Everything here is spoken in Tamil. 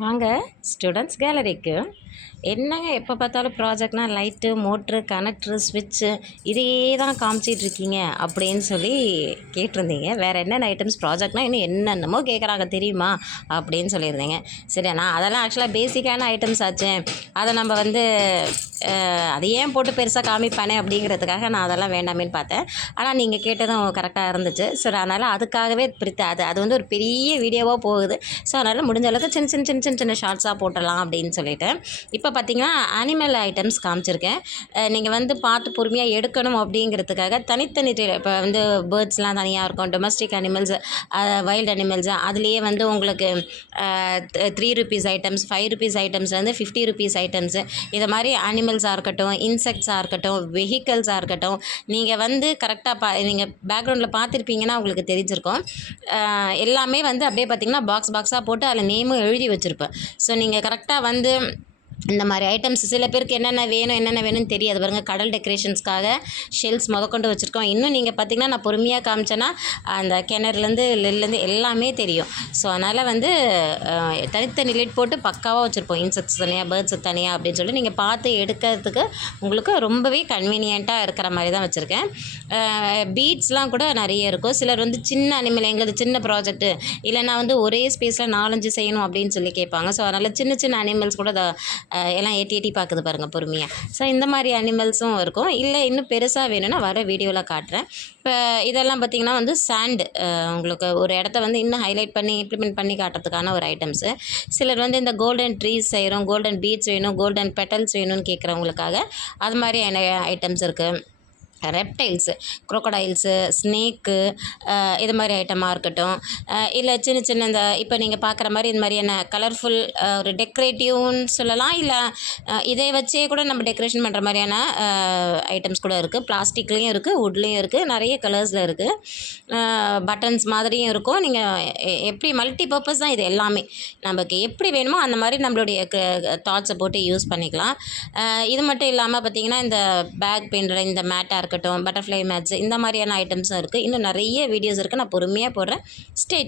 வாங்க ஸ்டூடெண்ட்ஸ் கேலரிக்கு. என்னங்க எப்போ பார்த்தாலும் ப்ராஜெக்ட்னா லைட்டு, மோட்ரு, கனெக்ட்ரு, ஸ்விட்ச்சு இதையே தான் காமிச்சிட்டு இருக்கீங்க அப்படின்னு சொல்லி கேட்டிருந்தீங்க. வேறு என்னென்ன ஐட்டம்ஸ் ப்ராஜெக்ட்னால் இன்னும் என்னென்னமோ கேட்குறாங்க தெரியுமா அப்படின்னு சொல்லியிருந்தீங்க. சரி, நான் அதெல்லாம் ஆக்சுவலாக பேசிக்கான ஐட்டம்ஸ் ஆச்சு. அதை நம்ம வந்து அதை ஏன் போட்டு பெருசாக காமிப்பானே அப்படிங்கிறதுக்காக நான் அதெல்லாம் வேண்டாமேன்னு பார்த்தேன். ஆனால் நீங்கள் கேட்டதும் கரெக்டாக இருந்துச்சு. சரி, அதனால் அதுக்காகவே பிரித்து அது வந்து ஒரு பெரிய வீடியோவாக போகுது. ஸோ அதனால் முடிஞ்ச அளவுக்கு சின்ன சின்ன சின்ன சின்ன சின்ன ஷார்ட்ஸாக போட்டலாம் அப்படின்னு சொல்லிட்டு இப்போ பார்த்தீங்கன்னா அனிமல் ஐட்டம்ஸ் காமிச்சிருக்கேன். நீங்கள் வந்து பார்த்து பொறுமையாக எடுக்கணும் அப்படிங்கிறதுக்காக தனித்தனி இப்போ வந்து பேர்ட்ஸ்லாம் தனியாக இருக்கும், டொமஸ்டிக் அனிமல்ஸ், வைல்டு அனிமல்ஸ், அதுலேயே வந்து உங்களுக்கு ₹3 ஐட்டம்ஸ், ₹5 ஐட்டம்ஸ் வந்து ₹50 ஐட்டம்ஸு, இதை மாதிரி அனிமல்ஸாக இருக்கட்டும், இன்செக்ட்ஸாக இருக்கட்டும், வெஹிக்கல்ஸாக இருக்கட்டும், நீங்கள் வந்து கரெக்டாக நீங்கள் பேக்ரவுண்டில் பார்த்துருப்பீங்கன்னா உங்களுக்கு தெரிஞ்சிருக்கும். எல்லாமே வந்து அப்படியே பார்த்திங்கன்னா பாக்ஸ் பாக்ஸாக போட்டு அதில் நேமும் எழுதி வச்சுருப்பேன். ஸோ நீங்கள் கரெக்டாக வந்து இந்த மாதிரி ஐட்டம்ஸ் சில பேருக்கு என்னென்ன வேணும்னு தெரியாது பாருங்கள். கடல் டெக்கரேஷன்ஸ்க்காக ஷெல்ஸ் முதற்கொண்டு வச்சுருக்கோம். இன்னும் நீங்கள் பார்த்திங்கன்னா நான் பொறுமையாக காமிச்சேன்னா அந்த கிணறுலேருந்து லெல்லேருந்து எல்லாமே தெரியும். ஸோ அதனால் வந்து தனித்தனி லிட் போட்டு பக்காவாக வச்சுருப்போம். இன்செக்ட்ஸ் தனியாக, பேர்ட்ஸ் தனியாக அப்படின்னு சொல்லி நீங்கள் பார்த்து எடுக்கிறதுக்கு உங்களுக்கு ரொம்பவே கன்வீனியண்ட்டாக இருக்கிற மாதிரி தான் வச்சுருக்கேன். பீட்ஸ்லாம் கூட நிறைய இருக்கும். சிலர் வந்து சின்ன அனிமல், எங்களது சின்ன ப்ராஜெக்ட்டு, இல்லைனா வந்து ஒரே ஸ்பேஸில் 4-5 செய்யணும் அப்படின்னு சொல்லி கேட்பாங்க. ஸோ அதனால் சின்ன சின்ன அனிமல்ஸ் கூட எல்லாம் எட்டி எட்டி பார்க்குது பாருங்கள் பொறுமையாக. ஸோ இந்த மாதிரி அனிமல்ஸும் இருக்கும். இல்லை இன்னும் பெருசாக வேணும்னா வர வீடியோவில் காட்டுறேன். இப்போ இதெல்லாம் பார்த்திங்கன்னா வந்து சாண்டு, உங்களுக்கு ஒரு இடத்த வந்து இன்னும் ஹைலைட் பண்ணி இம்ப்ளிமெண்ட் பண்ணி காட்டுறதுக்கான ஒரு ஐட்டம்ஸு. சிலர் வந்து இந்த கோல்டன் ட்ரீஸ் செய்கிறோம், கோல்டன் பீட்ஸ் வேணும், கோல்டன் பெட்டல்ஸ் வேணும்னு கேட்குறவங்களுக்காக அது மாதிரி ஐட்டம்ஸ் இருக்குது. ரெப்டைல்ஸு, க்ரோக்கடைல்ஸு, ஸ்னேக்கு, இது மாதிரி ஐட்டமாக இருக்கட்டும், இல்லை சின்ன சின்ன இந்த இப்போ நீங்கள் பார்க்குற மாதிரி இந்த மாதிரியான கலர்ஃபுல் ஒரு டெக்கரேட்டிவ்னு சொல்லலாம். இல்லை இதை வச்சே கூட நம்ம டெக்கரேஷன் பண்ணுற மாதிரியான ஐட்டம்ஸ் கூட இருக்குது. பிளாஸ்டிக்லேயும் இருக்குது, வுட்லேயும் இருக்குது, நிறைய கலர்ஸில் இருக்குது. பட்டன்ஸ் மாதிரியும் இருக்கும். நீங்கள் எப்படி மல்டி பர்பஸ் தான் இது எல்லாமே. நமக்கு எப்படி வேணுமோ அந்த மாதிரி நம்மளுடைய தாட்ஸை போட்டு யூஸ் பண்ணிக்கலாம். இது மட்டும் இல்லாமல் பார்த்திங்கன்னா இந்த பேக் பின்னுற இந்த மேட்டாக இருக்கட்டும், பட்டர்ஃப்ளை மேட்ஸ், இந்த மாதிரியான ஐட்டம்ஸும் இருக்குது. இன்னும் நிறைய வீடியோஸ் இருக்குது. நான் பொறுமையாக போடுறேன். ஸ்டே